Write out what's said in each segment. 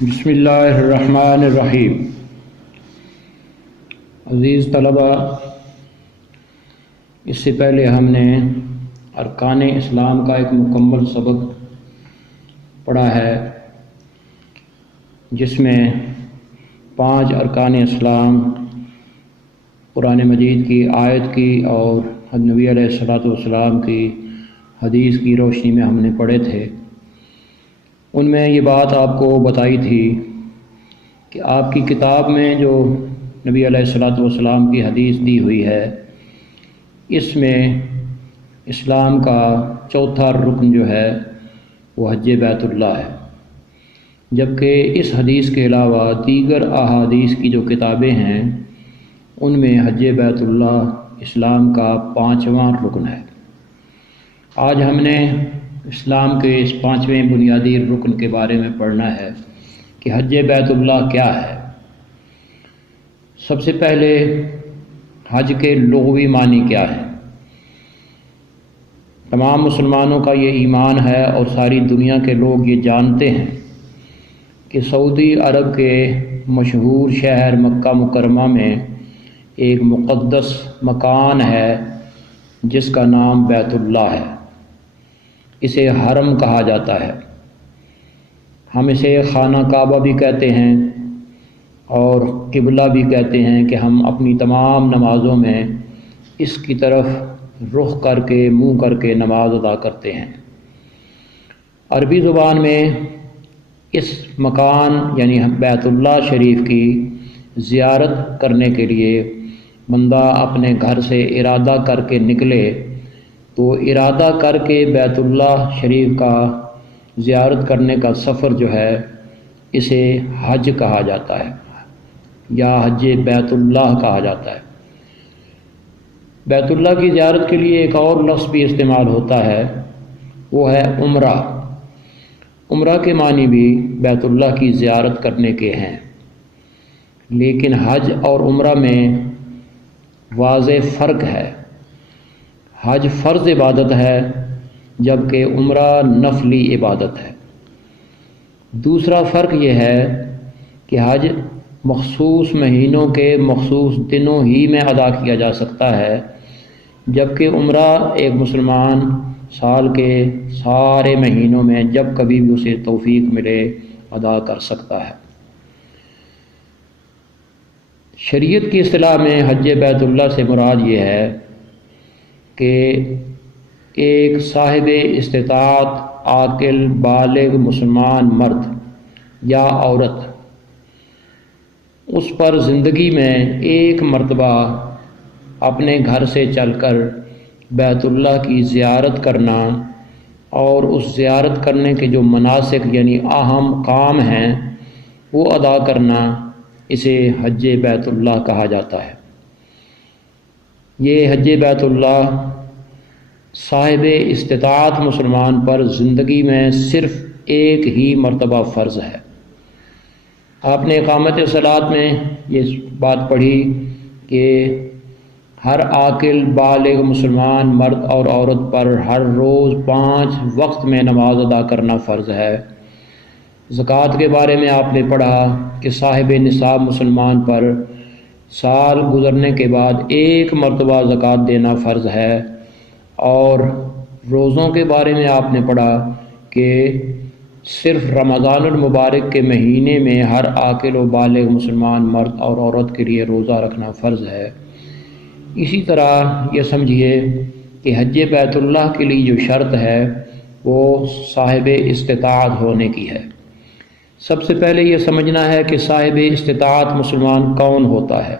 بسم اللہ الرحمن الرحیم۔ عزیز طلبہ، اس سے پہلے ہم نے ارکان اسلام کا ایک مکمل سبق پڑھا ہے، جس میں 5 ارکان اسلام قرآن مجید کی آیت کی اور نبی علیہ الصلوۃ والسلام کی حدیث کی روشنی میں ہم نے پڑھے تھے۔ ان میں یہ بات آپ کو بتائی تھی کہ آپ کی کتاب میں جو نبی علیہ الصلوۃ والسلام کی حدیث دی ہوئی ہے، اس میں اسلام کا چوتھا رکن جو ہے وہ حج بیت اللہ ہے، جبکہ اس حدیث کے علاوہ دیگر احادیث کی جو کتابیں ہیں ان میں حج بیت اللہ اسلام کا 5واں رکن ہے۔ آج ہم نے اسلام کے اس 5ویں بنیادی رکن کے بارے میں پڑھنا ہے کہ حج بیت اللہ کیا ہے۔ سب سے پہلے حج کے لغوی معنی کیا ہے؟ تمام مسلمانوں کا یہ ایمان ہے اور ساری دنیا کے لوگ یہ جانتے ہیں کہ سعودی عرب کے مشہور شہر مکہ مکرمہ میں ایک مقدس مکان ہے جس کا نام بیت اللہ ہے۔ اسے حرم کہا جاتا ہے۔ ہم اسے خانہ کعبہ بھی کہتے ہیں اور قبلہ بھی کہتے ہیں کہ ہم اپنی تمام نمازوں میں اس کی طرف رخ کر کے منہ کر کے نماز ادا کرتے ہیں۔ عربی زبان میں اس مکان یعنی بیت اللہ شریف کی زیارت کرنے کے لیے بندہ اپنے گھر سے ارادہ کر کے نکلے تو ارادہ کر کے بیت اللہ شریف کا زیارت کرنے کا سفر جو ہے اسے حج کہا جاتا ہے یا حج بیت اللہ کہا جاتا ہے۔ بیت اللہ کی زیارت کے لیے ایک اور لفظ بھی استعمال ہوتا ہے، وہ ہے عمرہ۔ عمرہ کے معنی بھی بیت اللہ کی زیارت کرنے کے ہیں، لیکن حج اور عمرہ میں واضح فرق ہے۔ حج فرض عبادت ہے جبکہ عمرہ نفلی عبادت ہے۔ دوسرا فرق یہ ہے کہ حج مخصوص مہینوں کے مخصوص دنوں ہی میں ادا کیا جا سکتا ہے، جبکہ عمرہ ایک مسلمان سال کے سارے مہینوں میں جب کبھی بھی اسے توفیق ملے ادا کر سکتا ہے۔ شریعت کی اصطلاح میں حج بیت اللہ سے مراد یہ ہے کہ ایک صاحب استطاعت عاقل بالغ مسلمان مرد یا عورت اس پر زندگی میں ایک مرتبہ اپنے گھر سے چل کر بیت اللہ کی زیارت کرنا اور اس زیارت کرنے کے جو مناسک یعنی اہم کام ہیں وہ ادا کرنا، اسے حج بیت اللہ کہا جاتا ہے۔ یہ حج بیت اللہ صاحب استطاعت مسلمان پر زندگی میں صرف ایک ہی مرتبہ فرض ہے۔ آپ نے اقامت صلاۃ میں یہ بات پڑھی کہ ہر عاقل بالغ مسلمان مرد اور عورت پر ہر روز 5 وقت میں نماز ادا کرنا فرض ہے۔ زکوٰۃ کے بارے میں آپ نے پڑھا کہ صاحب نصاب مسلمان پر سال گزرنے کے بعد ایک مرتبہ زکوٰۃ دینا فرض ہے، اور روزوں کے بارے میں آپ نے پڑھا کہ صرف رمضان المبارک کے مہینے میں ہر عاقل و بالغ مسلمان مرد اور عورت کے لیے روزہ رکھنا فرض ہے۔ اسی طرح یہ سمجھیے کہ حج بیت اللہ کے لیے جو شرط ہے وہ صاحب استطاعت ہونے کی ہے۔ سب سے پہلے یہ سمجھنا ہے کہ صاحب استطاعت مسلمان کون ہوتا ہے۔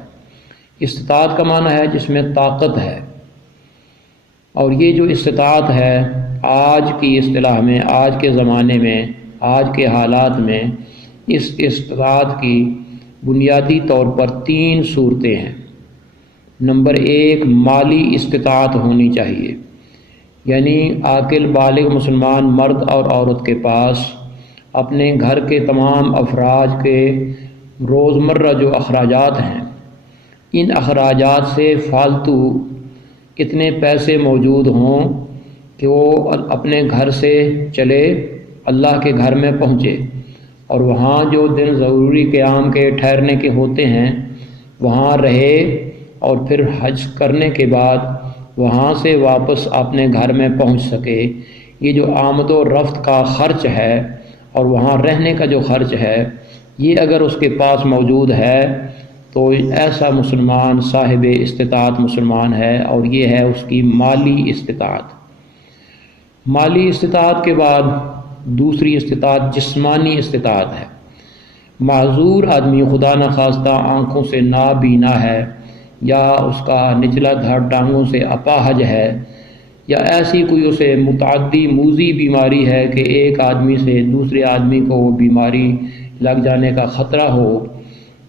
استطاعت کا معنی ہے جس میں طاقت ہے، اور یہ جو استطاعت ہے آج کی اصطلاح میں، آج کے زمانے میں، آج کے حالات میں اس استطاعت کی بنیادی طور پر 3 صورتیں ہیں۔ نمبر 1، مالی استطاعت ہونی چاہیے، یعنی عاقل بالغ مسلمان مرد اور عورت کے پاس اپنے گھر کے تمام افراد کے روزمرہ جو اخراجات ہیں، ان اخراجات سے فالتو اتنے پیسے موجود ہوں کہ وہ اپنے گھر سے چلے اللہ کے گھر میں پہنچے اور وہاں جو دن ضروری قیام کے ٹھہرنے کے ہوتے ہیں وہاں رہے، اور پھر حج کرنے کے بعد وہاں سے واپس اپنے گھر میں پہنچ سکے۔ یہ جو آمد و رفت کا خرچ ہے اور وہاں رہنے کا جو خرچ ہے، یہ اگر اس کے پاس موجود ہے تو ایسا مسلمان صاحب استطاعت مسلمان ہے، اور یہ ہے اس کی مالی استطاعت۔ مالی استطاعت کے بعد دوسری استطاعت جسمانی استطاعت ہے۔ معذور آدمی خدا نخواستہ آنکھوں سے نابینا ہے، یا اس کا نچلا دھڑ ٹانگوں سے اپاہج ہے، یا ایسی کوئی اسے متعدی موذی بیماری ہے کہ ایک آدمی سے دوسرے آدمی کو وہ بیماری لگ جانے کا خطرہ ہو،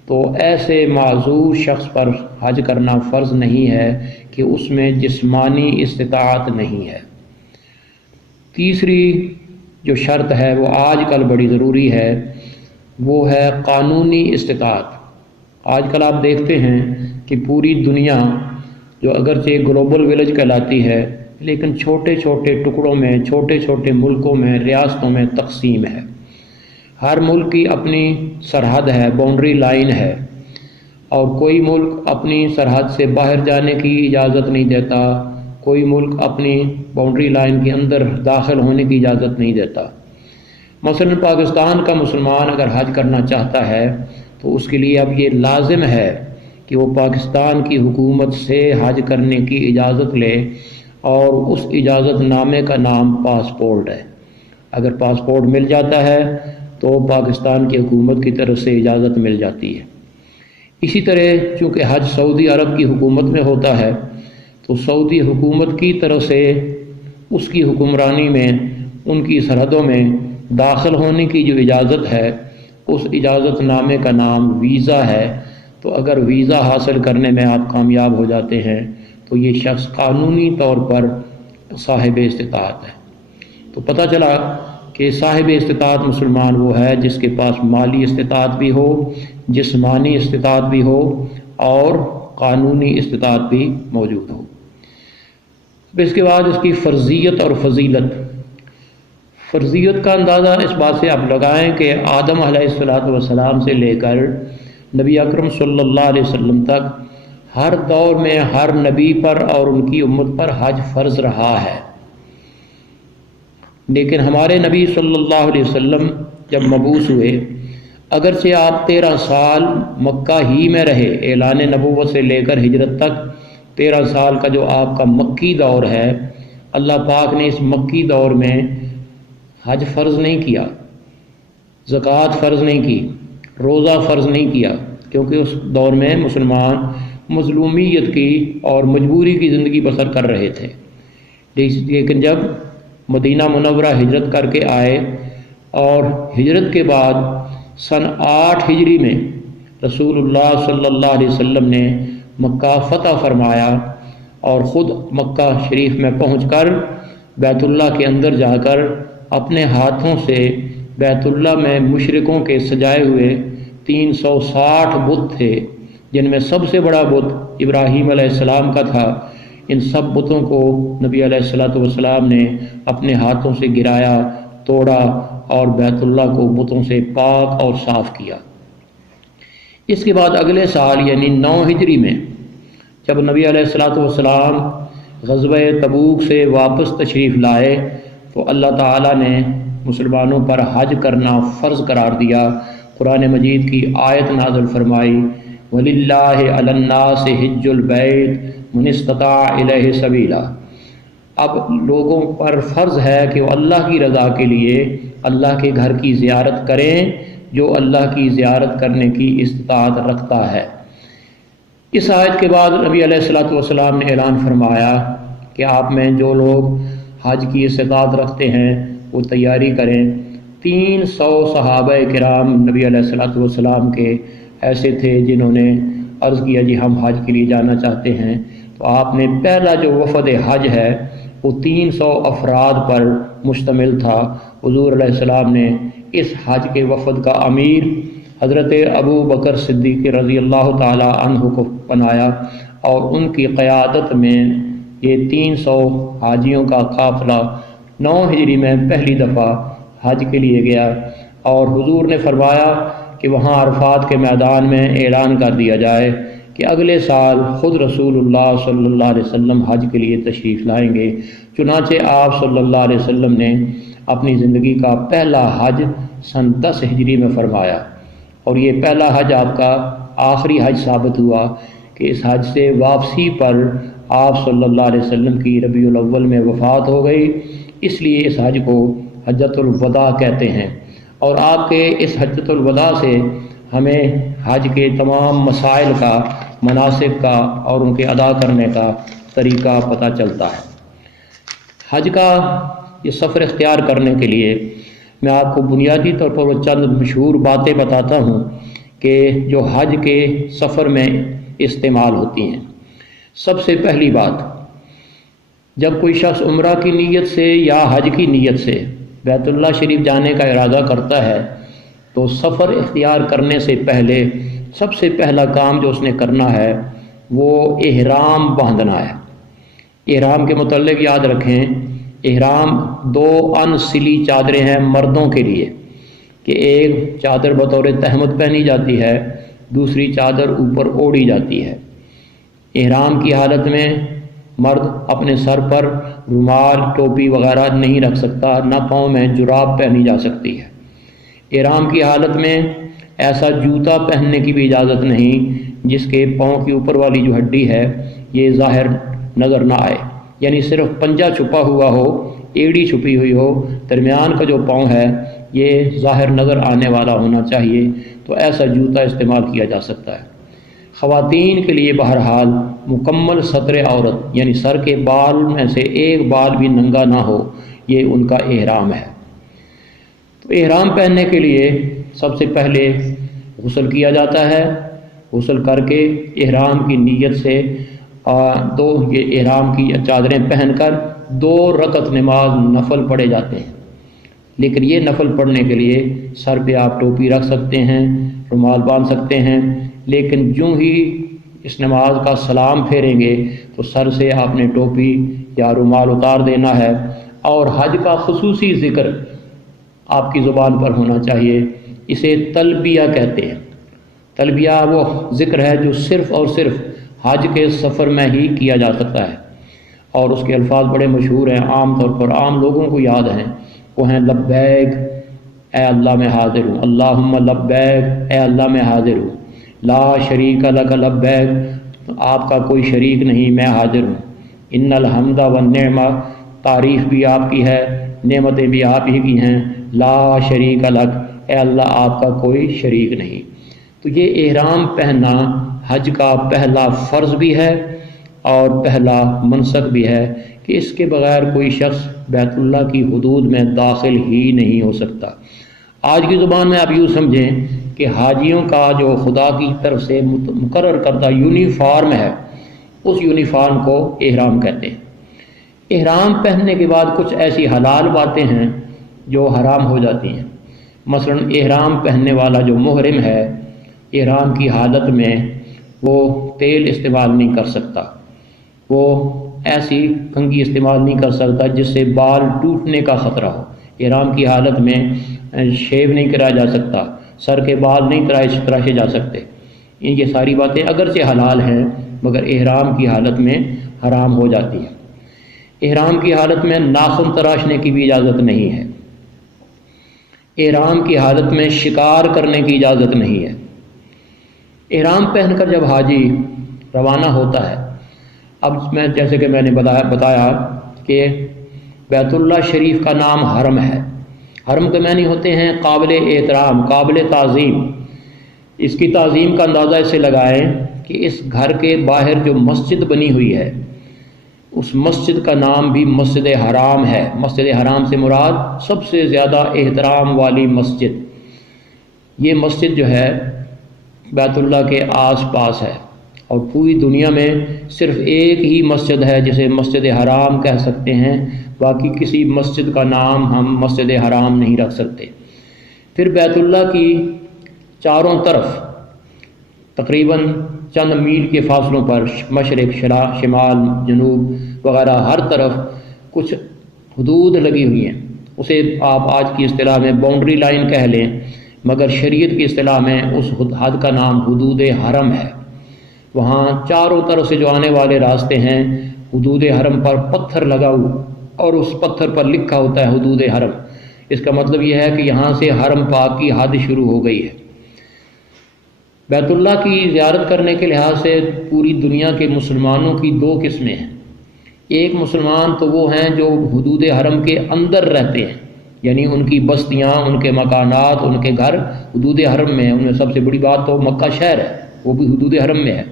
تو ایسے معذور شخص پر حج کرنا فرض نہیں ہے کہ اس میں جسمانی استطاعت نہیں ہے۔ تیسری جو شرط ہے وہ آج کل بڑی ضروری ہے، وہ ہے قانونی استطاعت۔ آج کل آپ دیکھتے ہیں کہ پوری دنیا جو اگرچہ گلوبل ولیج کہلاتی ہے، لیکن چھوٹے چھوٹے ٹکڑوں میں، چھوٹے چھوٹے ملکوں میں، ریاستوں میں تقسیم ہے۔ ہر ملک کی اپنی سرحد ہے، باؤنڈری لائن ہے، اور کوئی ملک اپنی سرحد سے باہر جانے کی اجازت نہیں دیتا، کوئی ملک اپنی باؤنڈری لائن کے اندر داخل ہونے کی اجازت نہیں دیتا۔ مثلا پاکستان کا مسلمان اگر حج کرنا چاہتا ہے تو اس کے لیے اب یہ لازم ہے کہ وہ پاکستان کی حکومت سے حج کرنے کی اجازت لے، اور اس اجازت نامے کا نام پاسپورٹ ہے۔ اگر پاسپورٹ مل جاتا ہے تو پاکستان کی حکومت کی طرف سے اجازت مل جاتی ہے۔ اسی طرح چونکہ حج سعودی عرب کی حکومت میں ہوتا ہے، تو سعودی حکومت کی طرف سے اس کی حکمرانی میں، ان کی سرحدوں میں داخل ہونے کی جو اجازت ہے، اس اجازت نامے کا نام ویزا ہے۔ تو اگر ویزا حاصل کرنے میں آپ کامیاب ہو جاتے ہیں تو یہ شخص قانونی طور پر صاحب استطاعت ہے۔ تو پتہ چلا کہ صاحب استطاعت مسلمان وہ ہے جس کے پاس مالی استطاعت بھی ہو، جسمانی استطاعت بھی ہو، اور قانونی استطاعت بھی موجود ہو۔ اس کے بعد اس کی فرضیت اور فضیلت۔ فرضیت کا اندازہ اس بات سے آپ لگائیں کہ آدم علیہ السلام سے لے کر نبی اکرم صلی اللہ علیہ وسلم تک ہر دور میں ہر نبی پر اور ان کی امت پر حج فرض رہا ہے۔ لیکن ہمارے نبی صلی اللہ علیہ وسلم جب مبعوث ہوئے، اگرچہ آپ 13 سال مکہ ہی میں رہے، اعلان نبوت سے لے کر ہجرت تک 13 سال کا جو آپ کا مکی دور ہے، اللہ پاک نے اس مکی دور میں حج فرض نہیں کیا، زکوٰۃ فرض نہیں کی، روزہ فرض نہیں کیا، کیونکہ اس دور میں مسلمان مظلومیت کی اور مجبوری کی زندگی بسر کر رہے تھے۔ لیکن جب مدینہ منورہ ہجرت کر کے آئے، اور ہجرت کے بعد سن 8 ہجری میں رسول اللہ صلی اللہ علیہ وسلم نے مکہ فتح فرمایا، اور خود مکہ شریف میں پہنچ کر بیت اللہ کے اندر جا کر اپنے ہاتھوں سے بیت اللہ میں مشرکوں کے سجائے ہوئے 360 بت تھے، جن میں سب سے بڑا بت ابراہیم علیہ السلام کا تھا۔ ان سب بتوں کو نبی علیہ السلام نے اپنے ہاتھوں سے گرایا، توڑا، اور بیت اللہ کو بتوں سے پاک اور صاف کیا۔ اس کے بعد اگلے سال یعنی 9 ہجری میں جب نبی علیہ السلام غزوہ تبوک سے واپس تشریف لائے، تو اللہ تعالیٰ نے مسلمانوں پر حج کرنا فرض قرار دیا۔ قرآن مجید کی آیت نازل فرمائی، وَلِلَّهِ عَلَى النَّاسِ حِجُّ الْبَيْتِ مَنِ اسْتَطَاعَ إِلَيْهِ سَبِيلًا۔ اب لوگوں پر فرض ہے کہ وہ اللہ کی رضا کے لیے اللہ کے گھر کی زیارت کریں، جو اللہ کی زیارت کرنے کی استطاعت رکھتا ہے۔ اس آیت کے بعد نبی علیہ السلام نے اعلان فرمایا کہ آپ میں جو لوگ حج کی استطاعت رکھتے ہیں وہ تیاری کریں۔ 300 صحابہ کرام نبی علیہ السلام کے ایسے تھے جنہوں نے عرض کیا جی ہم حج کے لیے جانا چاہتے ہیں، تو آپ نے پہلا جو وفد حج ہے وہ 300 افراد پر مشتمل تھا۔ حضور علیہ السلام نے اس حج کے وفد کا امیر حضرت ابو بکر صدیق رضی اللہ تعالی عنہ کو بنایا، اور ان کی قیادت میں یہ 300 حاجیوں کا قافلہ 9 ہجری میں پہلی دفعہ حج کے لیے گیا۔ اور حضور نے فرمایا کہ وہاں عرفات کے میدان میں اعلان کر دیا جائے کہ اگلے سال خود رسول اللہ صلی اللہ علیہ وسلم حج کے لیے تشریف لائیں گے۔ چنانچہ آپ صلی اللہ علیہ وسلم نے اپنی زندگی کا پہلا حج سن 10 ہجری میں فرمایا، اور یہ پہلا حج آپ کا آخری حج ثابت ہوا کہ اس حج سے واپسی پر آپ صلی اللہ علیہ وسلم کی ربیع الاول میں وفات ہو گئی، اس لیے اس حج کو حجۃ الوداع کہتے ہیں۔ اور آپ کے اس حجۃ الوداع سے ہمیں حج کے تمام مسائل کا، مناسک کا اور ان کے ادا کرنے کا طریقہ پتہ چلتا ہے۔ حج کا یہ سفر اختیار کرنے کے لیے میں آپ کو بنیادی طور پر وہ چند مشہور باتیں بتاتا ہوں کہ جو حج کے سفر میں استعمال ہوتی ہیں۔ سب سے پہلی بات، جب کوئی شخص عمرہ کی نیت سے یا حج کی نیت سے بیت اللہ شریف جانے کا ارادہ کرتا ہے تو سفر اختیار کرنے سے پہلے سب سے پہلا کام جو اس نے کرنا ہے وہ احرام باندھنا ہے۔ احرام کے متعلق یاد رکھیں، احرام 2 انسلی چادریں ہیں مردوں کے لیے، کہ ایک چادر بطور تہمت پہنی جاتی ہے، دوسری چادر اوپر اوڑھی جاتی ہے۔ احرام کی حالت میں مرد اپنے سر پر رومال، ٹوپی وغیرہ نہیں رکھ سکتا، نہ پاؤں میں جراب پہنی جا سکتی ہے۔ احرام کی حالت میں ایسا جوتا پہننے کی بھی اجازت نہیں جس کے پاؤں کی اوپر والی جو ہڈی ہے یہ ظاہر نظر نہ آئے، یعنی صرف پنجہ چھپا ہوا ہو، ایڑی چھپی ہوئی ہو، درمیان کا جو پاؤں ہے یہ ظاہر نظر آنے والا ہونا چاہیے، تو ایسا جوتا استعمال کیا جا سکتا ہے۔ خواتین کے لیے بہرحال مکمل ستر عورت، یعنی سر کے بال میں سے ایک بال بھی ننگا نہ ہو، یہ ان کا احرام ہے۔ تو احرام پہننے کے لیے سب سے پہلے غسل کیا جاتا ہے۔ غسل کر کے احرام کی نیت سے یہ احرام کی چادریں پہن کر 2 رکعت نماز نفل پڑھے جاتے ہیں۔ لیکن یہ نفل پڑھنے کے لیے سر پہ آپ ٹوپی رکھ سکتے ہیں، رومال باندھ سکتے ہیں، لیکن جو ہی اس نماز کا سلام پھیریں گے تو سر سے آپ نے ٹوپی یا رومال اتار دینا ہے، اور حج کا خصوصی ذکر آپ کی زبان پر ہونا چاہیے۔ اسے تلبیہ کہتے ہیں۔ تلبیہ وہ ذکر ہے جو صرف اور صرف حج کے سفر میں ہی کیا جا سکتا ہے، اور اس کے الفاظ بڑے مشہور ہیں، عام طور پر عام لوگوں کو یاد ہیں۔ وہ ہیں لبیک اے اللہ میں حاضر ہوں، اللہم لبیک اے اللہ میں حاضر ہوں، لا شریک لک لبیک آپ کا کوئی شریک نہیں، میں حاضر ہوں، ان الحمد والنعمہ تعریف بھی آپ کی ہے، نعمتیں بھی آپ ہی کی ہیں، لا شریک لک اے اللہ آپ کا کوئی شریک نہیں۔ تو یہ احرام پہننا حج کا پہلا فرض بھی ہے اور پہلا منسک بھی ہے کہ اس کے بغیر کوئی شخص بیت اللہ کی حدود میں داخل ہی نہیں ہو سکتا۔ آج کی زبان میں آپ یوں سمجھیں کہ حاجیوں کا جو خدا کی طرف سے مقرر کردہ یونیفارم ہے، اس یونیفارم کو احرام کہتے ہیں۔ احرام پہننے کے بعد کچھ ایسی حلال باتیں ہیں جو حرام ہو جاتی ہیں۔ مثلا احرام پہننے والا جو محرم ہے، احرام کی حالت میں وہ تیل استعمال نہیں کر سکتا، وہ ایسی کنگھی استعمال نہیں کر سکتا جس سے بال ٹوٹنے کا خطرہ ہو، احرام کی حالت میں شیو نہیں کرایا جا سکتا، سر کے بال نہیں تراشے جا سکتے۔ یہ ساری باتیں اگرچہ حلال ہیں مگر احرام کی حالت میں حرام ہو جاتی ہیں۔ احرام کی حالت میں ناخن تراشنے کی بھی اجازت نہیں ہے۔ احرام کی حالت میں شکار کرنے کی اجازت نہیں ہے۔ احرام پہن کر جب حاجی روانہ ہوتا ہے، اب میں جیسے کہ میں نے بتایا کہ بیت اللہ شریف کا نام حرم ہے۔ حرم کے معنی ہوتے ہیں قابل احترام، قابل تعظیم۔ اس کی تعظیم کا اندازہ اسے لگائیں کہ اس گھر کے باہر جو مسجد بنی ہوئی ہے، اس مسجد کا نام بھی مسجد حرام ہے۔ مسجد حرام سے مراد سب سے زیادہ احترام والی مسجد۔ یہ مسجد جو ہے بیت اللہ کے آس پاس ہے، اور پوری دنیا میں صرف ایک ہی مسجد ہے جسے مسجد حرام کہہ سکتے ہیں، باقی کسی مسجد کا نام ہم مسجد حرام نہیں رکھ سکتے۔ پھر بیت اللہ کی چاروں طرف تقریباً چند میل کے فاصلوں پر مشرق، شمال، جنوب وغیرہ ہر طرف کچھ حدود لگی ہوئی ہیں، اسے آپ آج کی اصطلاح میں باؤنڈری لائن کہہ لیں، مگر شریعت کی اصطلاح میں اس حد کا نام حدود حرم ہے۔ وہاں چاروں طرف سے جو آنے والے راستے ہیں، حدود حرم پر پتھر لگا ہوا اور اس پتھر پر لکھا ہوتا ہے حدود حرم۔ اس کا مطلب یہ ہے کہ یہاں سے حرم پاک کی حد شروع ہو گئی ہے۔ بیت اللہ کی زیارت کرنے کے لحاظ سے پوری دنیا کے مسلمانوں کی دو قسمیں ہیں۔ ایک مسلمان تو وہ ہیں جو حدود حرم کے اندر رہتے ہیں، یعنی ان کی بستیاں، ان کے مکانات، ان کے گھر حدود حرم میں ہیں۔ ان میں سب سے بڑی بات تو مکہ شہر ہے، وہ بھی حدود حرم میں ہے۔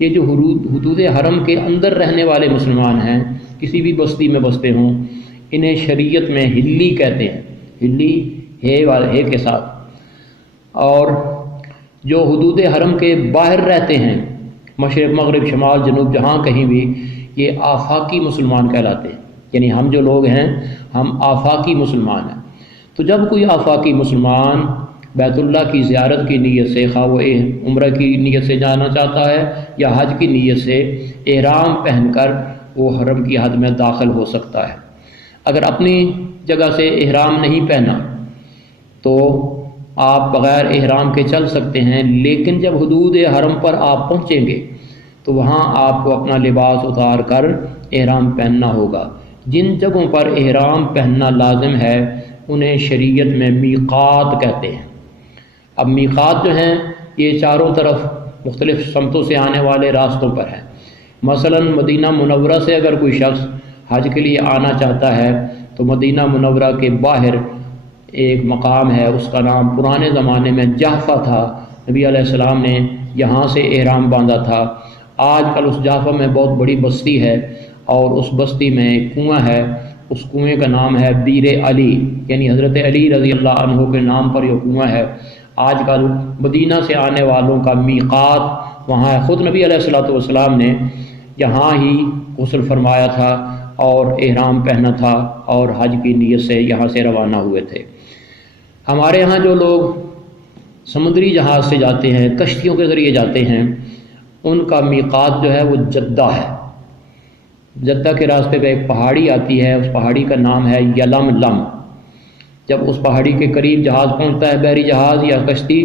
یہ جو حدود حرم کے اندر رہنے والے مسلمان ہیں، کسی بھی بستی میں بستے ہوں، انہیں شریعت میں ہلی کہتے ہیں، ہلی ہے کے ساتھ۔ اور جو حدود حرم کے باہر رہتے ہیں، مشرق مغرب شمال جنوب جہاں کہیں بھی، یہ آفاقی مسلمان کہلاتے ہیں۔ یعنی ہم جو لوگ ہیں ہم آفاقی مسلمان ہیں۔ تو جب کوئی آفاقی مسلمان بیت اللہ کی زیارت کی نیت سے، خواہ وہ عمرہ کی نیت سے جانا چاہتا ہے یا حج کی نیت سے، احرام پہن کر وہ حرم کی حد میں داخل ہو سکتا ہے۔ اگر اپنی جگہ سے احرام نہیں پہنا تو آپ بغیر احرام کے چل سکتے ہیں، لیکن جب حدود حرم پر آپ پہنچیں گے تو وہاں آپ کو اپنا لباس اتار کر احرام پہننا ہوگا۔ جن جگہوں پر احرام پہننا لازم ہے انہیں شریعت میں میقات کہتے ہیں۔ اب میقات جو ہیں یہ چاروں طرف مختلف سمتوں سے آنے والے راستوں پر ہیں۔ مثلا مدینہ منورہ سے اگر کوئی شخص حج کے لیے آنا چاہتا ہے تو مدینہ منورہ کے باہر ایک مقام ہے، اس کا نام پرانے زمانے میں جحفہ تھا۔ نبی علیہ السلام نے یہاں سے احرام باندھا تھا۔ آج کل اس جحفہ میں بہت بڑی بستی ہے اور اس بستی میں ایک کنواں ہے، اس کنویں کا نام ہے بیر علی، یعنی حضرت علی رضی اللہ عنہ کے نام پر یہ کنواں ہے۔ آج کل مدینہ سے آنے والوں کا میقات وہاں ہے۔ خود نبی علیہ السلام نے یہاں ہی غسل فرمایا تھا اور احرام پہنا تھا اور حج کی نیت سے یہاں سے روانہ ہوئے تھے۔ ہمارے ہاں جو لوگ سمندری جہاز سے جاتے ہیں، کشتیوں کے ذریعے جاتے ہیں، ان کا میقات جو ہے وہ جدہ ہے۔ جدہ کے راستے پہ ایک پہاڑی آتی ہے، اس پہاڑی کا نام ہے یلملم۔ جب اس پہاڑی کے قریب جہاز پہنچتا ہے، بحری جہاز یا کشتی،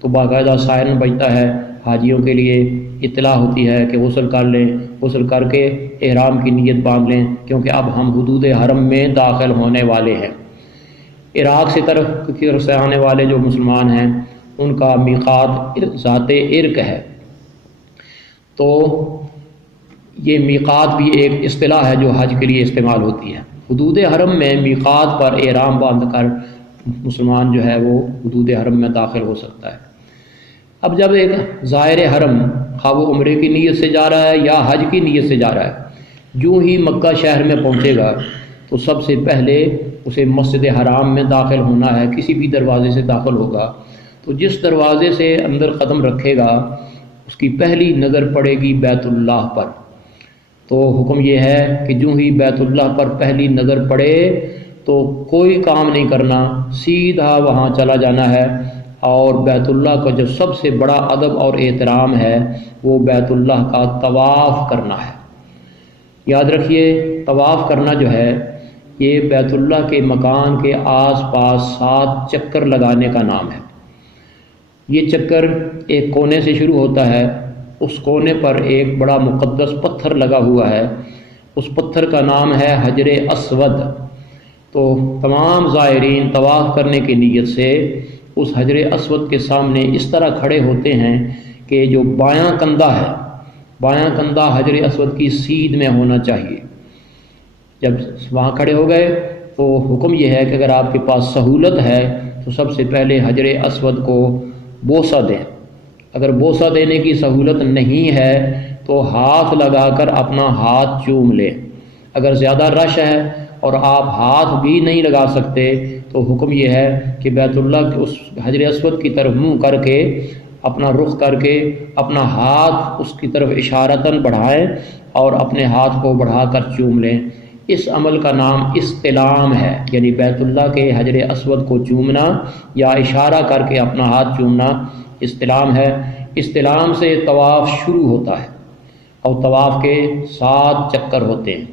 تو باقاعدہ سائرن بجتا ہے، حاجیوں کے لیے اطلاع ہوتی ہے کہ غسل کر لیں، غسل کر کے احرام کی نیت باندھ لیں، کیونکہ اب ہم حدود حرم میں داخل ہونے والے ہیں۔ عراق کی طرف سے آنے والے جو مسلمان ہیں ان کا میقات ذات عرق ہے۔ تو یہ میقات بھی ایک اصطلاح ہے جو حج کے لیے استعمال ہوتی ہے۔ حدود حرم میں میقات پر احرام باندھ کر مسلمان جو ہے وہ حدود حرم میں داخل ہو سکتا ہے۔ اب جب ایک زائر حرم، خواہ وہ عمرے کی نیت سے جا رہا ہے یا حج کی نیت سے جا رہا ہے، جو ہی مکہ شہر میں پہنچے گا تو سب سے پہلے اسے مسجد حرام میں داخل ہونا ہے۔ کسی بھی دروازے سے داخل ہوگا تو جس دروازے سے اندر قدم رکھے گا اس کی پہلی نظر پڑے گی بیت اللہ پر۔ تو حکم یہ ہے کہ جو ہی بیت اللہ پر پہلی نظر پڑے تو کوئی کام نہیں کرنا، سیدھا وہاں چلا جانا ہے، اور بیت اللہ کا جو سب سے بڑا ادب اور احترام ہے وہ بیت اللہ کا طواف کرنا ہے۔ یاد رکھیے، طواف کرنا جو ہے یہ بیت اللہ کے مکان کے آس پاس 7 چکر لگانے کا نام ہے۔ یہ چکر ایک کونے سے شروع ہوتا ہے، اس کونے پر ایک بڑا مقدس پتھر لگا ہوا ہے، اس پتھر کا نام ہے حجر اسود۔ تو تمام زائرین طواف کرنے کی نیت سے اس حجر اسود کے سامنے اس طرح کھڑے ہوتے ہیں کہ جو بایاں کندھا ہے، بایاں کندھا حجر اسود کی سیدھ میں ہونا چاہیے۔ جب وہاں کھڑے ہو گئے تو حکم یہ ہے کہ اگر آپ کے پاس سہولت ہے تو سب سے پہلے حجر اسود کو بوسہ دیں۔ اگر بوسہ دینے کی سہولت نہیں ہے تو ہاتھ لگا کر اپنا ہاتھ چوم لیں۔ اگر زیادہ رش ہے اور آپ ہاتھ بھی نہیں لگا سکتے تو حکم یہ ہے کہ بیت اللہ کے اس حجر اسود کی طرف منہ کر کے، اپنا رخ کر کے اپنا ہاتھ اس کی طرف اشارتاً بڑھائیں اور اپنے ہاتھ کو بڑھا کر چوم لیں۔ اس عمل کا نام استلام ہے، یعنی بیت اللہ کے حجر اسود کو چومنا یا اشارہ کر کے اپنا ہاتھ چومنا استلام ہے۔ استلام سے طواف شروع ہوتا ہے اور طواف کے 7 چکر ہوتے ہیں۔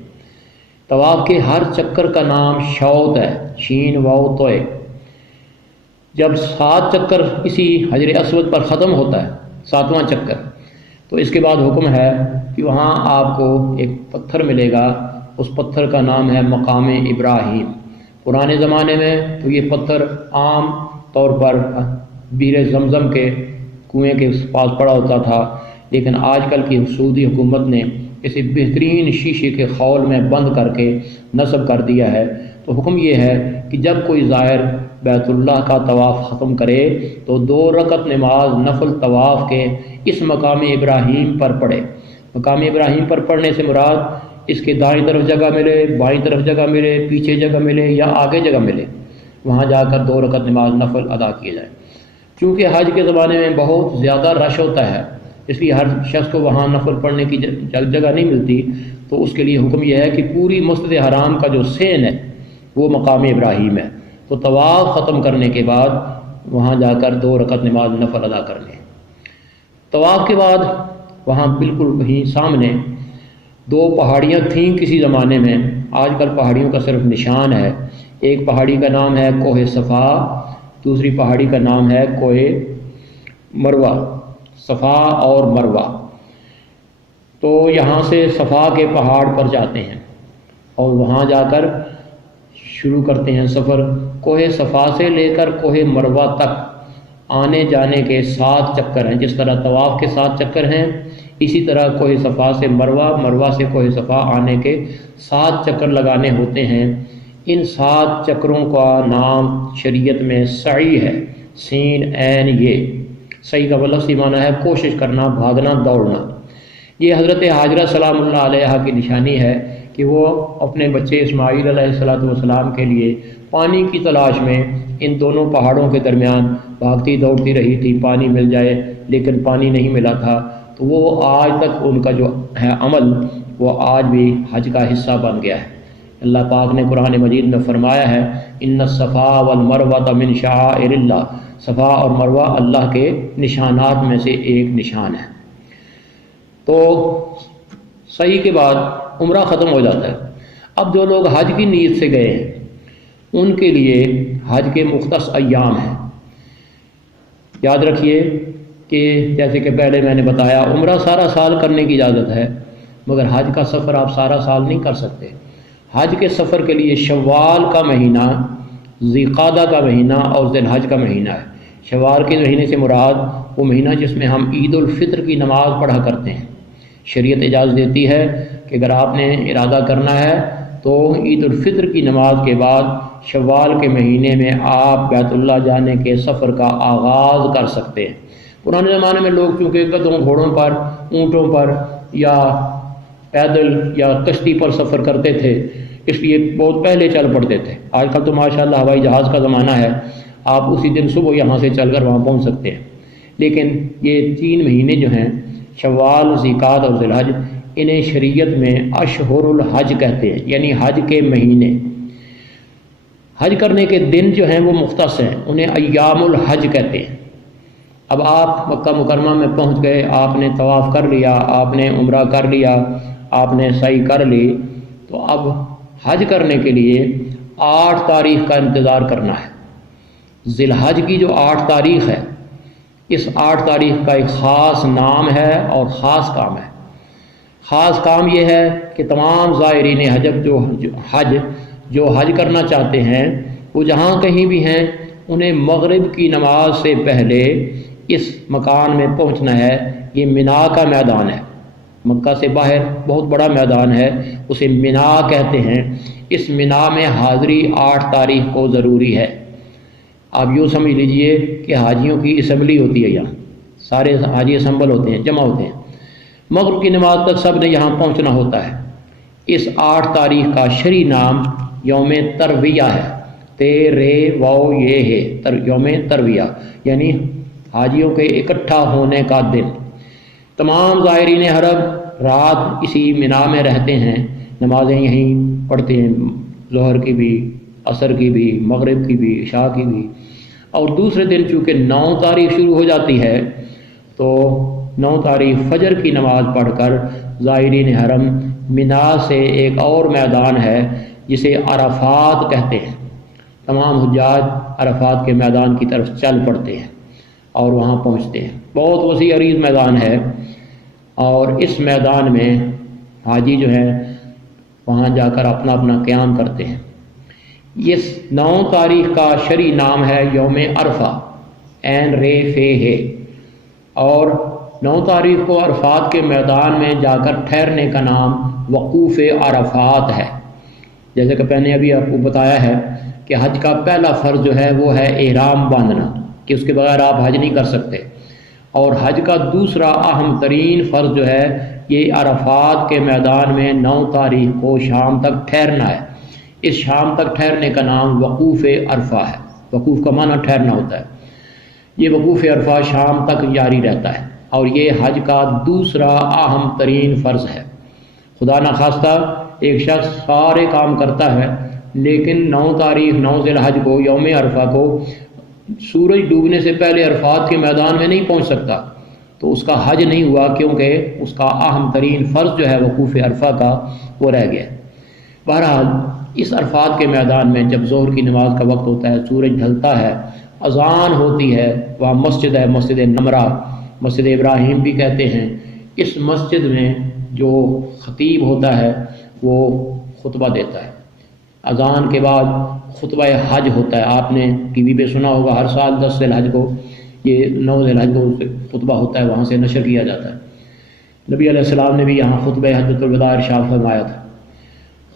طواف کے ہر چکر کا نام شوط ہے، شین واو توئے۔ جب 7 چکر کسی حجر اسود پر ختم ہوتا ہے، 7واں چکر، تو اس کے بعد حکم ہے کہ وہاں آپ کو ایک پتھر ملے گا، اس پتھر کا نام ہے مقام ابراہیم۔ پرانے زمانے میں تو یہ پتھر عام طور پر بیر زمزم کے کنویں کے پاس پڑا ہوتا تھا، لیکن آج کل کی سعودی حکومت نے اسے بہترین شیشے کے خول میں بند کر کے نصب کر دیا ہے۔ تو حکم یہ ہے کہ جب کوئی زائر بیت اللہ کا طواف ختم کرے تو 2 رکعت نماز نفل طواف کے اس مقام ابراہیم پر پڑھے۔ مقام ابراہیم پر پڑھنے سے مراد اس کے دائیں طرف جگہ ملے، بائیں طرف جگہ ملے، پیچھے جگہ ملے یا آگے جگہ ملے، وہاں جا کر 2 رکعت نماز نفل ادا کیے جائے۔ چونکہ حج کے زمانے میں بہت زیادہ رش ہوتا ہے، اس لیے ہر شخص کو وہاں نفل پڑھنے کی جگہ نہیں ملتی، تو اس کے لیے حکم یہ ہے کہ پوری مسجد حرام کا جو سین ہے وہ مقام ابراہیم ہے۔ تو طواف ختم کرنے کے بعد وہاں جا کر 2 رکعت نماز نفل ادا کرنے۔ طواف کے بعد وہاں بالکل وہیں سامنے 2 پہاڑیاں تھیں کسی زمانے میں، آج کل پہاڑیوں کا صرف نشان ہے۔ ایک پہاڑی کا نام ہے کوہ صفا، دوسری پہاڑی کا نام ہے کوہ مروہ، صفا اور مروہ۔ تو یہاں سے صفا کے پہاڑ پر جاتے ہیں اور وہاں جا کر شروع کرتے ہیں سفر۔ کوہ صفا سے لے کر کوہ مروہ تک آنے جانے کے 7 چکر ہیں، جس طرح طواف کے 7 چکر ہیں، اسی طرح کوہ صفا سے مروہ، مروہ سے کوہ صفا آنے کے 7 چکر لگانے ہوتے ہیں۔ ان 7 چکروں کا نام شریعت میں سعی ہے، سین عین یہ۔ سعی کا لفظی معنی ہے کوشش کرنا، بھاگنا، دوڑنا۔ یہ حضرت حاجرہ سلام اللہ علیہا کی نشانی ہے کہ وہ اپنے بچے اسماعیل علیہ السلام کے لیے پانی کی تلاش میں ان دونوں پہاڑوں کے درمیان بھاگتی دوڑتی رہی تھی، پانی مل جائے، لیکن پانی نہیں ملا تھا۔ تو وہ آج تک ان کا جو ہے عمل وہ آج بھی حج کا حصہ بن گیا ہے۔ اللہ پاک نے قرآن مجید میں فرمایا ہے ان الصفا والمروہ من شعائر اللہ، صفا اور مروہ اللہ کے نشانات میں سے ایک نشان ہے۔ تو صحیح کے بعد عمرہ ختم ہو جاتا ہے۔ اب جو لوگ حج کی نیت سے گئے ہیں ان کے لیے حج کے مختص ایام ہیں۔ یاد رکھیے کہ جیسے کہ پہلے میں نے بتایا عمرہ سارا سال کرنے کی اجازت ہے، مگر حج کا سفر آپ سارا سال نہیں کر سکتے۔ حج کے سفر کے لیے شوال کا مہینہ، ذی قعدہ کا مہینہ اور ذی الحج کا مہینہ ہے۔ شوال کے مہینے سے مراد وہ مہینہ جس میں ہم عید الفطر کی نماز پڑھا کرتے ہیں۔ شریعت اجازت دیتی ہے کہ اگر آپ نے ارادہ کرنا ہے تو عید الفطر کی نماز کے بعد شوال کے مہینے میں آپ بیت اللہ جانے کے سفر کا آغاز کر سکتے ہیں۔ پرانے زمانے میں لوگ چونکہ گدھوں، گھوڑوں پر، اونٹوں پر یا پیدل یا کشتی پر سفر کرتے تھے، اس لیے بہت پہلے چل پڑتے تھے۔ آج کل تو ماشاءاللہ ہوائی جہاز کا زمانہ ہے، آپ اسی دن صبح یہاں سے چل کر وہاں پہنچ سکتے ہیں۔ لیکن یہ 3 مہینے جو ہیں شوال، ذی قعدہ اور ذی الحج، انہیں شریعت میں اشہر الحج کہتے ہیں، یعنی حج کے مہینے۔ حج کرنے کے دن جو ہیں وہ مختص ہیں، انہیں ایام الحج کہتے ہیں۔ اب آپ مکہ مکرمہ میں پہنچ گئے، آپ نے طواف کر لیا، آپ نے عمرہ کر لیا، آپ نے سعی کر لی، تو اب حج کرنے کے لیے 8 تاریخ کا انتظار کرنا ہے۔ ذی الحج کی جو 8 تاریخ ہے، اس 8 تاریخ کا ایک خاص نام ہے اور خاص کام ہے۔ خاص کام یہ ہے کہ تمام زائرین حج جو حج کرنا چاہتے ہیں وہ جہاں کہیں بھی ہیں، انہیں مغرب کی نماز سے پہلے اس مکان میں پہنچنا ہے۔ یہ مینا کا میدان ہے، مکہ سے باہر بہت بڑا میدان ہے، اسے مینا کہتے ہیں۔ اس مینا میں حاضری 8 تاریخ کو ضروری ہے۔ آپ یوں سمجھ لیجئے کہ حاجیوں کی اسمبلی ہوتی ہے، یہاں سارے حاجی اسمبل ہوتے ہیں، جمع ہوتے ہیں۔ مغرب کی نماز تک سب نے یہاں پہنچنا ہوتا ہے۔ اس 8 تاریخ کا شرعی نام یوم ترویہ ہے، تیرے واو یہ ہے، یوم ترویہ یعنی حاجیوں کے اکٹھا ہونے کا دن۔ تمام زائرین حرم رات اسی مینا میں رہتے ہیں، نمازیں یہیں پڑھتے ہیں، ظہر کی بھی، عصر کی بھی، مغرب کی بھی، عشاء کی بھی۔ اور دوسرے دن چونکہ 9 تاریخ شروع ہو جاتی ہے تو 9 تاریخ فجر کی نماز پڑھ کر زائرین حرم منا سے ایک اور میدان ہے جسے عرفات کہتے ہیں۔ تمام حجاج عرفات کے میدان کی طرف چل پڑتے ہیں اور وہاں پہنچتے ہیں۔ بہت وسیع عریض میدان ہے، اور اس میدان میں حاجی جو ہیں وہاں جا کر اپنا اپنا قیام کرتے ہیں۔ اس 9 تاریخ کا شرعی نام ہے یوم عرفہ، عین رے فے ہے، اور 9 تاریخ کو عرفات کے میدان میں جا کر ٹھہرنے کا نام وقوف عرفات ہے۔ جیسے کہ میں نے ابھی آپ کو بتایا ہے کہ حج کا پہلا فرض جو ہے وہ ہے احرام باندھنا، کہ اس کے بغیر آپ حج نہیں کر سکتے، اور حج کا دوسرا اہم ترین فرض جو ہے یہ عرفات کے میدان میں 9 تاریخ کو شام تک ٹھہرنا ہے۔ اس شام تک ٹھہرنے کا نام وقوف عرفہ ہے۔ وقوف کا معنی ٹھہرنا ہوتا ہے۔ یہ وقوف عرفہ شام تک جاری رہتا ہے، اور یہ حج کا دوسرا اہم ترین فرض ہے۔ خدا نخواستہ ایک شخص سارے کام کرتا ہے، لیکن 9 تاریخ 9 ذی الحج کو یوم عرفہ کو سورج ڈوبنے سے پہلے عرفات کے میدان میں نہیں پہنچ سکتا، تو اس کا حج نہیں ہوا، کیونکہ اس کا اہم ترین فرض جو ہے وقوف عرفہ کا وہ رہ گیا۔ بہرحال اس عرفات کے میدان میں جب ظہر کی نماز کا وقت ہوتا ہے، سورج ڈھلتا ہے، اذان ہوتی ہے، وہاں مسجد ہے، مسجد نمرہ، مسجد ابراہیم بھی کہتے ہیں۔ اس مسجد میں جو خطیب ہوتا ہے وہ خطبہ دیتا ہے۔ اذان کے بعد خطبہ حج ہوتا ہے۔ آپ نے ٹی وی پہ سنا ہوگا، ہر سال 10 ذی الحج کو، یہ 9 ذی الحج کو خطبہ ہوتا ہے، وہاں سے نشر کیا جاتا ہے۔ نبی علیہ السلام نے بھی یہاں خطبہ حجۃ الوداع ارشاد فرمایا تھا۔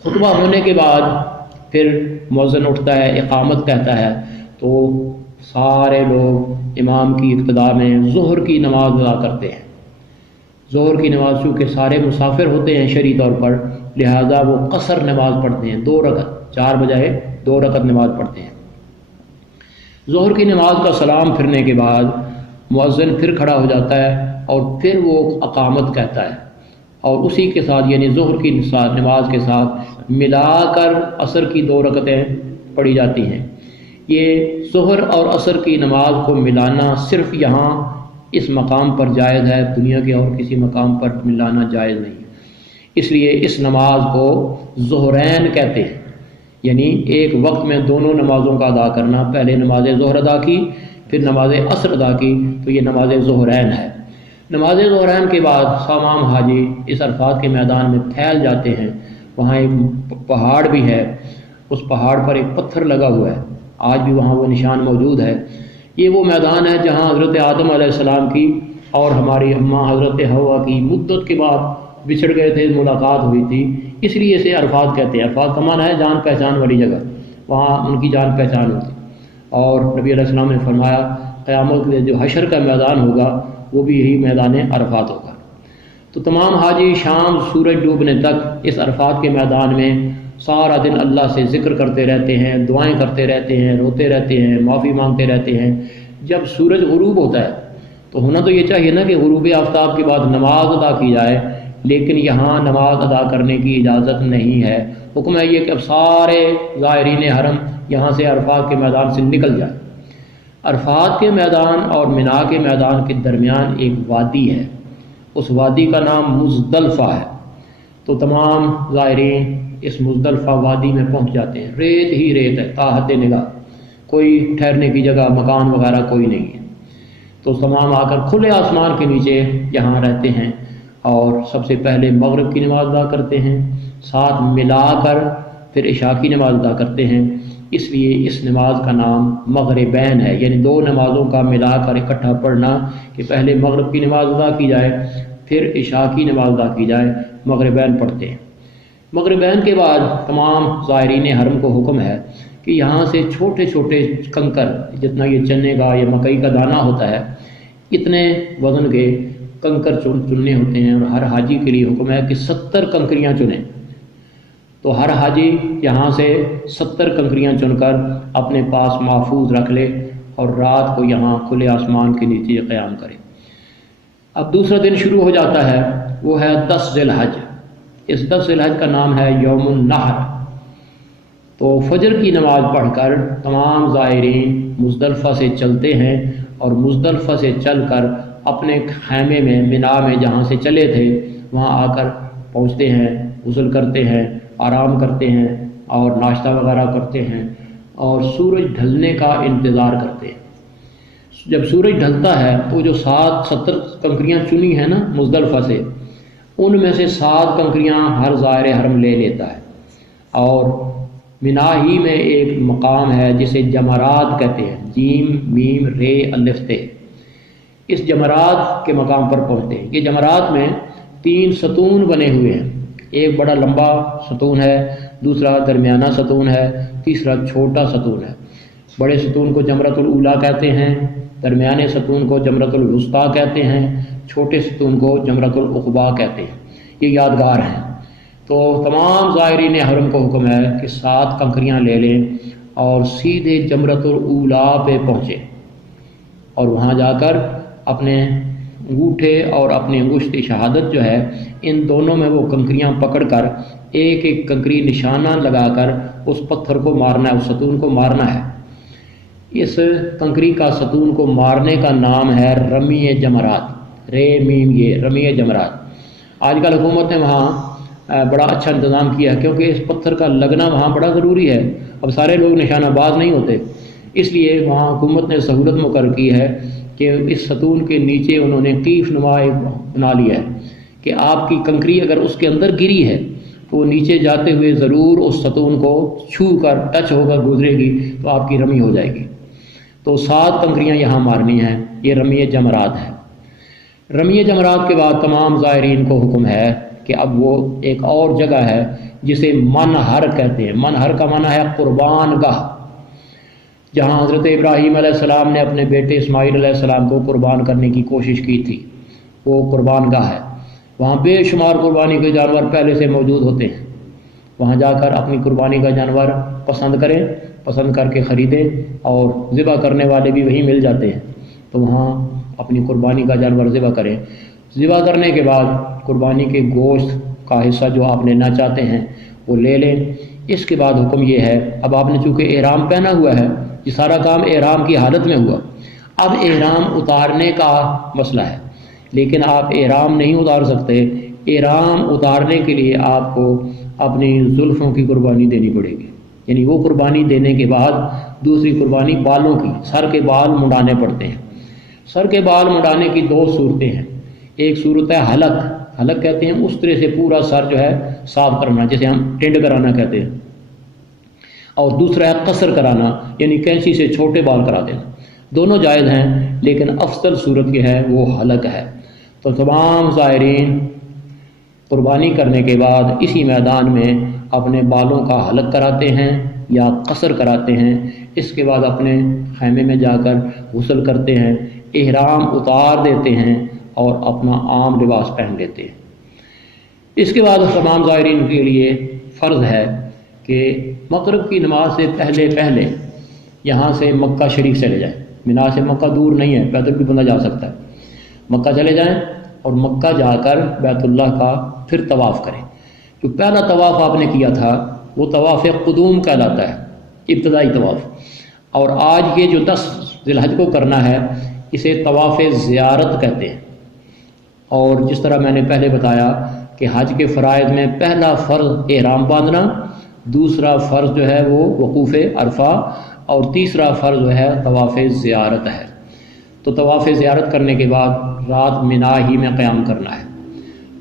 خطبہ ہونے کے بعد پھر مؤذن اٹھتا ہے، اقامت کہتا ہے، تو سارے لوگ امام کی اقتداء میں ظہر کی نماز ادا کرتے ہیں۔ ظہر کی نماز چونکہ سارے مسافر ہوتے ہیں شرعی طور پر، لہذا وہ قصر نماز پڑھتے ہیں، 2 رکعت، 4 بجائے 2 رکعت نماز پڑھتے ہیں۔ ظہر کی نماز کا سلام پھرنے کے بعد مؤذن پھر کھڑا ہو جاتا ہے اور پھر وہ اقامت کہتا ہے، اور اسی کے ساتھ یعنی ظہر کی نماز کے ساتھ ملا کر عصر کی 2 رکعتیں پڑھی جاتی ہیں۔ یہ ظہر اور عصر کی نماز کو ملانا صرف یہاں اس مقام پر جائز ہے، دنیا کے اور کسی مقام پر ملانا جائز نہیں۔ اس لیے اس نماز کو ظہرین کہتے ہیں، یعنی ایک وقت میں دونوں نمازوں کا ادا کرنا، پہلے نماز ظہر ادا کی پھر نماز عصر ادا کی، تو یہ نماز ظہرین ہے۔ نماز ظہرین کے بعد تمام حاجی اس عرفات کے میدان میں پھیل جاتے ہیں۔ وہاں ایک پہاڑ بھی ہے، اس پہاڑ پر ایک پتھر لگا ہوا ہے، آج بھی وہاں وہ نشان موجود ہے۔ یہ وہ میدان ہے جہاں حضرت آدم علیہ السلام کی اور ہماری اماں حضرت حوا کی مدت کے بعد بچھڑ گئے تھے، ملاقات ہوئی تھی، اس لیے اسے عرفات کہتے ہیں۔ عرفات کا معنی ہے جان پہچان والی جگہ، وہاں ان کی جان پہچان ہوتی۔ اور نبی علیہ السلام نے فرمایا قیامت کے جو حشر کا میدان ہوگا وہ بھی یہی میدان عرفات ہوگا۔ تو تمام حاجی شام سورج ڈوبنے تک اس عرفات کے میدان میں سارا دن اللہ سے ذکر کرتے رہتے ہیں، دعائیں کرتے رہتے ہیں، روتے رہتے ہیں، معافی مانگتے رہتے ہیں۔ جب سورج غروب ہوتا ہے تو ہونا تو یہ چاہیے نا کہ غروب آفتاب کے بعد نماز ادا کی جائے، لیکن یہاں نماز ادا کرنے کی اجازت نہیں ہے۔ حکم ہے یہ کہ اب سارے زائرین حرم یہاں سے عرفات کے میدان سے نکل جائیں۔ عرفات کے میدان اور منا کے میدان کے درمیان ایک وادی ہے، اس وادی کا نام مزدلفہ ہے۔ تو تمام زائرین اس مزدلفہ وادی میں پہنچ جاتے ہیں، ریت ہی ریت ہے تا حد نگاہ، کوئی ٹھہرنے کی جگہ مکان وغیرہ کوئی نہیں ہے۔ تو تمام آ کر کھلے آسمان کے نیچے یہاں رہتے ہیں، اور سب سے پہلے مغرب کی نماز ادا کرتے ہیں، ساتھ ملا کر پھر عشاء کی نماز ادا کرتے ہیں۔ اس لیے اس نماز کا نام مغربین ہے، یعنی 2 نمازوں کا ملا کر اکٹھا پڑھنا، کہ پہلے مغرب کی نماز ادا کی جائے پھر عشاء کی نماز ادا کی جائے، مغربین پڑھتے ہیں۔ مغربین کے بعد تمام زائرین حرم کو حکم ہے کہ یہاں سے چھوٹے چھوٹے کنکر، جتنا یہ چنے کا یا مکئی کا دانہ ہوتا ہے، اتنے وزن کے کنکر چننے ہوتے ہیں، اور ہر حاجی کے لیے حکم ہے کہ 70 کنکریاں چنیں۔ تو ہر حاجی یہاں سے 70 کنکریاں چن کر اپنے پاس محفوظ رکھ لے، اور رات کو یہاں کھلے آسمان کے نیچے قیام کرے۔ اب دوسرا دن شروع ہو جاتا ہے، وہ ہے 10 ذی الحج۔ اس 10 ذی الحج کا نام ہے یوم النحر۔ تو فجر کی نماز پڑھ کر تمام زائرین مزدلفہ سے چلتے ہیں، اور مزدلفہ سے چل کر اپنے خیمے میں منا میں جہاں سے چلے تھے وہاں آ کر پہنچتے ہیں، غسل کرتے ہیں، آرام کرتے ہیں اور ناشتہ وغیرہ کرتے ہیں اور سورج ڈھلنے کا انتظار کرتے ہیں۔ جب سورج ڈھلتا ہے تو جو 70 کنکریاں چنی ہیں نا مزدلفہ سے، ان میں سے 7 کنکریاں ہر زائر حرم لے لیتا ہے، اور منا ہی میں ایک مقام ہے جسے جمرات کہتے ہیں، جیم میم رے الف تے، اس جمرات کے مقام پر پہنچتے ہیں۔ یہ جمرات میں 3 ستون بنے ہوئے ہیں، ایک بڑا لمبا ستون ہے، دوسرا درمیانہ ستون ہے، تیسرا چھوٹا ستون ہے۔ بڑے ستون کو جمرۃ الاولیٰ کہتے ہیں، درمیانے ستون کو جمرۃ الوسطیٰ کہتے ہیں، چھوٹے ستون کو جمرۃ العقبیٰ کہتے ہیں۔ یہ یادگار ہیں۔ تو تمام زائرین حرم کو حکم ہے کہ 7 کنکریاں لے لیں اور سیدھے جمرۃ الاولیٰ پہ پہنچے، اور وہاں جا کر اپنے انگوٹھے اور اپنی انگشت شہادت جو ہے، ان دونوں میں وہ کنکریاں پکڑ کر ایک ایک کنکری نشانہ لگا کر اس پتھر کو مارنا ہے، اس ستون کو مارنا ہے۔ اس کنکری کا ستون کو مارنے کا نام ہے رمی جمرات، رے میم یہ رمی جمرات۔ آج کل حکومت نے وہاں بڑا اچھا انتظام کیا ہے، کیونکہ اس پتھر کا لگنا وہاں بڑا ضروری ہے، اب سارے لوگ نشانہ باز نہیں ہوتے، اس لیے وہاں حکومت نے سہولت مقرر کی ہے کہ اس ستون کے نیچے انہوں نے قیف نما بنا لیا ہے کہ آپ کی کنکری اگر اس کے اندر گری ہے تو وہ نیچے جاتے ہوئے ضرور اس ستون کو چھو کر ٹچ ہو کر گزرے گی تو آپ کی رمی ہو جائے گی۔ تو 7 کنکریاں یہاں مارنی ہیں، یہ رمی جمرات ہے۔ رمی جمرات کے بعد تمام زائرین کو حکم ہے کہ اب وہ ایک اور جگہ ہے جسے منہر کہتے ہیں۔ منہر کا معنی ہے قربان گاہ، جہاں حضرت ابراہیم علیہ السلام نے اپنے بیٹے اسماعیل علیہ السلام کو قربان کرنے کی کوشش کی تھی، وہ قربان گاہ ہے۔ وہاں بے شمار قربانی کے جانور پہلے سے موجود ہوتے ہیں، وہاں جا کر اپنی قربانی کا جانور پسند کریں، پسند کر کے خریدیں، اور ذبح کرنے والے بھی وہیں مل جاتے ہیں، تو وہاں اپنی قربانی کا جانور ذبح کریں۔ ذبح کرنے کے بعد قربانی کے گوشت کا حصہ جو آپ لینا چاہتے ہیں وہ لے لیں۔ اس کے بعد حکم یہ ہے، اب آپ نے چونکہ احرام پہنا ہوا ہے، یہ سارا کام احرام کی حالت میں ہوا، اب احرام اتارنے کا مسئلہ ہے، لیکن آپ احرام نہیں اتار سکتے۔ احرام اتارنے کے لیے آپ کو اپنی زلفوں کی قربانی دینی پڑے گی، یعنی وہ قربانی دینے کے بعد دوسری قربانی بالوں کی، سر کے بال منڈانے پڑتے ہیں۔ سر کے بال منڈانے کی 2 صورتیں ہیں، ایک صورت ہے حلق، حلق کہتے ہیں اس طرح سے پورا سر جو ہے صاف کرنا، جسے ہم ٹینڈ کرانا کہتے ہیں، اور دوسرا ہے قصر کرانا، یعنی کینچی سے چھوٹے بال کرا دینا۔ دونوں جائز ہیں، لیکن افضل صورت یہ ہے وہ حلق ہے۔ تو تمام زائرین قربانی کرنے کے بعد اسی میدان میں اپنے بالوں کا حلق کراتے ہیں یا قصر کراتے ہیں۔ اس کے بعد اپنے خیمے میں جا کر غسل کرتے ہیں، احرام اتار دیتے ہیں اور اپنا عام لباس پہن لیتے ہیں۔ اس کے بعد تمام زائرین کے لیے فرض ہے کہ مغرب کی نماز سے پہلے پہلے یہاں سے مکہ شریف چلے جائیں۔ منا سے مکہ دور نہیں ہے، پیدل بھی بندہ جا سکتا ہے۔ مکہ چلے جائیں اور مکہ جا کر بیت اللہ کا پھر طواف کریں۔ جو پہلا طواف آپ نے کیا تھا وہ طواف قدوم کہلاتا ہے، ابتدائی طواف، اور آج یہ جو 10 ذی الحج کو کرنا ہے اسے طواف زیارت کہتے ہیں۔ اور جس طرح میں نے پہلے بتایا کہ حج کے فرائض میں پہلا فرض احرام باندھنا، دوسرا فرض جو ہے وہ وقوف عرفہ، اور تیسرا فرض جو ہے طواف زیارت ہے۔ تو طواف زیارت کرنے کے بعد رات منا ہی میں قیام کرنا ہے۔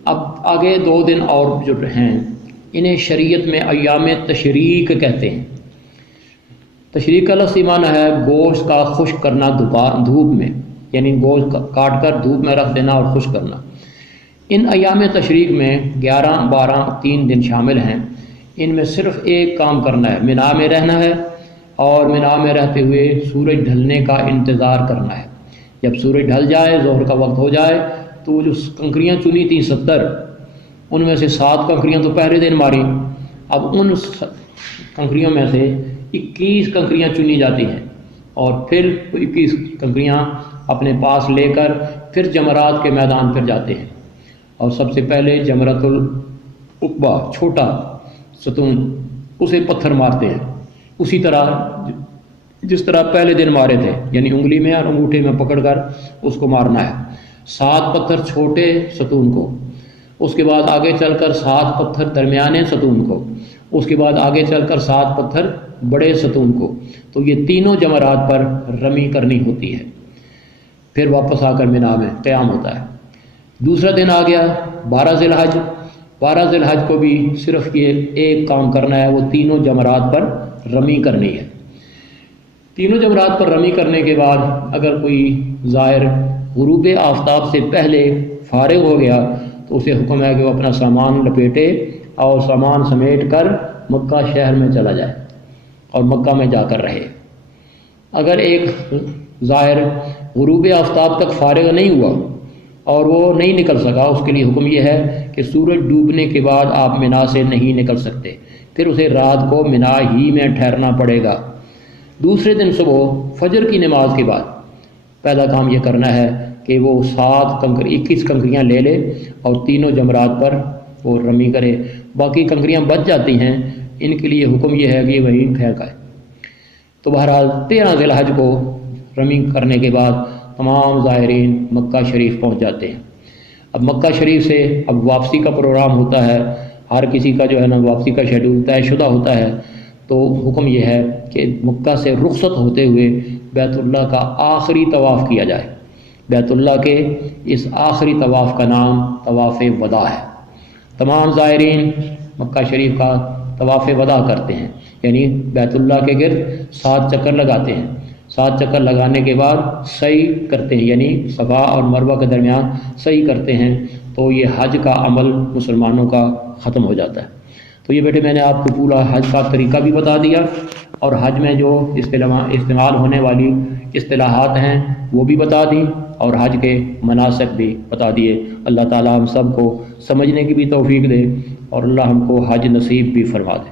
اب آگے 2 دن اور جو ہیں انہیں شریعت میں ایام تشریق کہتے ہیں۔ تشریق کا لفظی معنی ہے گوشت کا خشک کرنا دھوپ میں، یعنی گوشت کاٹ کر دھوپ میں رکھ دینا اور خشک کرنا۔ ان ایام تشریق میں 11، 12، 3 دن شامل ہیں۔ ان میں صرف ایک کام کرنا ہے، منا میں رہنا ہے، اور منا میں رہتے ہوئے سورج ڈھلنے کا انتظار کرنا ہے۔ جب سورج ڈھل جائے، ظہر کا وقت ہو جائے، تو جو کنکریاں چنی تھیں 70، ان میں سے 7 کنکریاں تو پہلے دن ماری، اب ان کنکریوں میں سے 21 کنکریاں چنی جاتی ہیں، اور پھر 21 کنکریاں اپنے پاس لے کر پھر جمرات کے میدان پر جاتے ہیں، اور سب سے پہلے جمرۃ العقبہ چھوٹا ستون اسے پتھر مارتے ہیں، اسی طرح جس طرح پہلے دن مارے تھے، یعنی انگلی میں اور انگوٹھے میں پکڑ کر اس کو مارنا ہے۔ 7 پتھر چھوٹے ستون کو، اس کے بعد آگے چل کر 7 پتھر درمیانے ستون کو، اس کے بعد آگے چل کر 7 پتھر بڑے ستون کو، تو یہ تینوں جمرات پر رمی کرنی ہوتی ہے۔ پھر واپس آ کر مینا میں قیام ہوتا ہے۔ دوسرا دن آ گیا 12 ذی الحج۔ 12 ذی الحج کو بھی صرف یہ ایک کام کرنا ہے، وہ تینوں جمرات پر رمی کرنی ہے۔ تینوں جمرات پر رمی کرنے کے بعد اگر کوئی زائر غروب آفتاب سے پہلے فارغ ہو گیا تو اسے حکم ہے کہ وہ اپنا سامان لپیٹے اور سامان سمیٹ کر مکہ شہر میں چلا جائے اور مکہ میں جا کر رہے۔ اگر ایک زائر غروب آفتاب تک فارغ نہیں ہوا اور وہ نہیں نکل سکا، اس کے لیے حکم یہ ہے کہ سورج ڈوبنے کے بعد آپ مینا سے نہیں نکل سکتے، پھر اسے رات کو مینا ہی میں ٹھہرنا پڑے گا۔ دوسرے دن صبح فجر کی نماز کے بعد پہلا کام یہ کرنا ہے کہ وہ 21 کنکریاں لے لے اور تینوں جمرات پر وہ رمی کرے۔ باقی کنکریاں بچ جاتی ہیں، ان کے لیے حکم یہ ہے کہ وہیں پھینک آئے۔ تو بہرحال 13 ذی الحج کو رمی کرنے کے بعد تمام زائرین مکہ شریف پہنچ جاتے ہیں۔ اب مکہ شریف سے اب واپسی کا پروگرام ہوتا ہے، ہر کسی کا جو ہے نا واپسی کا شیڈول طے شدہ ہوتا ہے۔ تو حکم یہ ہے کہ مکہ سے رخصت ہوتے ہوئے بیت اللہ کا آخری طواف کیا جائے۔ بیت اللہ کے اس آخری طواف کا نام طواف وداع ہے۔ تمام زائرین مکہ شریف کا طواف وداع کرتے ہیں، یعنی بیت اللہ کے گرد 7 چکر لگاتے ہیں۔ 7 چکر لگانے کے بعد سعی کرتے ہیں، یعنی صفا اور مروہ کے درمیان سعی کرتے ہیں، تو یہ حج کا عمل مسلمانوں کا ختم ہو جاتا ہے۔ تو یہ بیٹے میں نے آپ کو پورا حج کا طریقہ بھی بتا دیا، اور حج میں جو استعمال ہونے والی اصطلاحات ہیں وہ بھی بتا دی، اور حج کے مناسک بھی بتا دیے۔ اللہ تعالی ہم سب کو سمجھنے کی بھی توفیق دے، اور اللہ ہم کو حج نصیب بھی فرما دے۔